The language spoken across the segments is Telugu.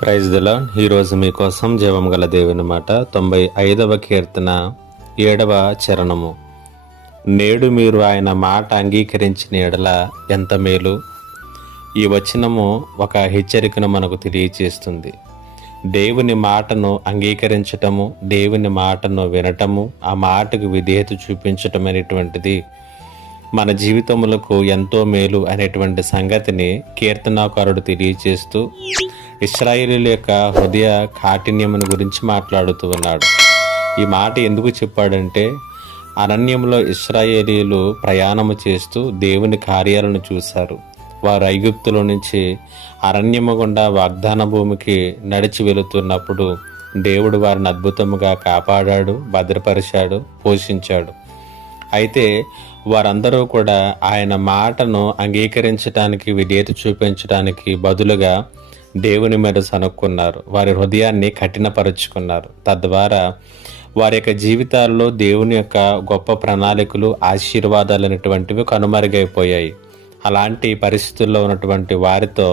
Praise the lord. ఈరోజు మీకోసం జీవం గల దేవుని మాట 95వ కీర్తన 7వ చరణము. నేడు మీరు ఆయన మాట అంగీకరించిన ఎడల ఎంత మేలు. ఈ వచనము ఒక హెచ్చరికను మనకు తెలియచేస్తుంది. దేవుని మాటను అంగీకరించటము, దేవుని మాటను వినటము, ఆ మాటకు విధేయత చూపించటం అనేటువంటిది మన జీవితములకు ఎంతో మేలు అనేటువంటి సంగతిని కీర్తనాకారుడు తెలియచేస్తూ ఇశ్రాయేలీల యొక్క హృదయ కాఠిన్యమును గురించి మాట్లాడుతూ ఉన్నాడు. ఈ మాట ఎందుకు చెప్పాడంటే, అరణ్యంలో ఇశ్రాయేలీలు ప్రయాణము చేస్తూ దేవుని కార్యాలను చూశారు. వారు ఐగుప్తులో నుంచి అరణ్యము గుండా వాగ్దాన భూమికి నడిచి వెళుతున్నప్పుడు దేవుడు వారిని అద్భుతముగా కాపాడాడు, భద్రపరిచాడు, పోషించాడు. అయితే వారందరూ కూడా ఆయన మాటను అంగీకరించడానికి, విధేయత చూపించడానికి బదులుగా దేవుని మీద సనుక్కున్నారు. వారి హృదయాన్ని కఠినపరుచుకున్నారు. తద్వారా వారి యొక్క జీవితాల్లో దేవుని యొక్క గొప్ప ప్రణాళికలు, ఆశీర్వాదాలు అనేటువంటివి కనుమరుగైపోయాయి. అలాంటి పరిస్థితుల్లో ఉన్నటువంటి వారితో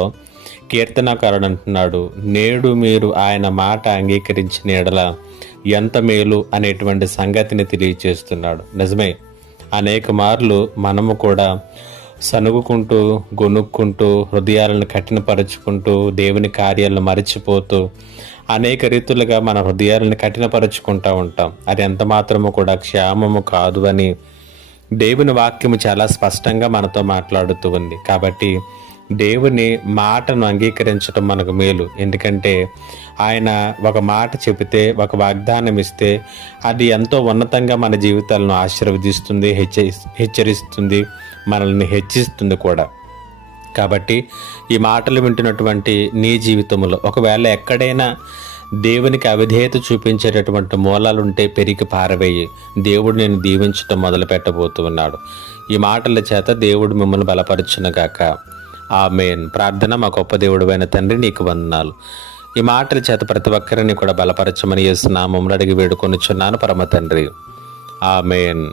కీర్తనాకారుడు అంటున్నాడు, నేడు మీరు ఆయన మాట అంగీకరించిన ఎడల ఎంత మేలు అనేటువంటి సంగతిని తెలియచేస్తున్నాడు. నిజమే, అనేక మార్లు మనము కూడా సనుగుకుంటూ, గొనుక్కుంటూ, హృదయాలను కఠినపరుచుకుంటూ, దేవుని కార్యాలను మరచిపోతూ అనేక రీతులుగా మన హృదయాలను కఠినపరుచుకుంటూ ఉంటాం. అది ఎంత మాత్రము కూడా క్షేమము కాదు అని దేవుని వాక్యము చాలా స్పష్టంగా మనతో మాట్లాడుతూ ఉంది. కాబట్టి దేవుని మాటను అంగీకరించడం మనకు మేలు. ఎందుకంటే ఆయన ఒక మాట చెబితే, ఒక వాగ్దానం ఇస్తే అది ఎంతో ఉన్నతంగా మన జీవితాలను ఆశీర్వదిస్తుంది, హెచ్చరిస్తుంది, మనల్ని హెచ్చిస్తుంది కూడా. కాబట్టి ఈ మాటలు వింటున్నటువంటి నీ జీవితంలో ఒకవేళ ఎక్కడైనా దేవునికి అవిధేయత చూపించేటటువంటి మూలాలుంటే పెరిగి పారవేయి. దేవుడు నేను దీవించటం మొదలు పెట్టబోతూ ఉన్నాడు. ఈ మాటల చేత దేవుడు మిమ్మల్ని బలపరచునుగాక. ఆమేన్. ప్రార్థన. మా గొప్ప దేవుడు అయిన తండ్రి, నీకు వందనాలు. ఈ మాటల చేత ప్రతి ఒక్కరిని కూడా బలపరచమని యేసు నామములో అడిగి వేడుకొనుచున్నాను పరమ తండ్రి. ఆమేన్.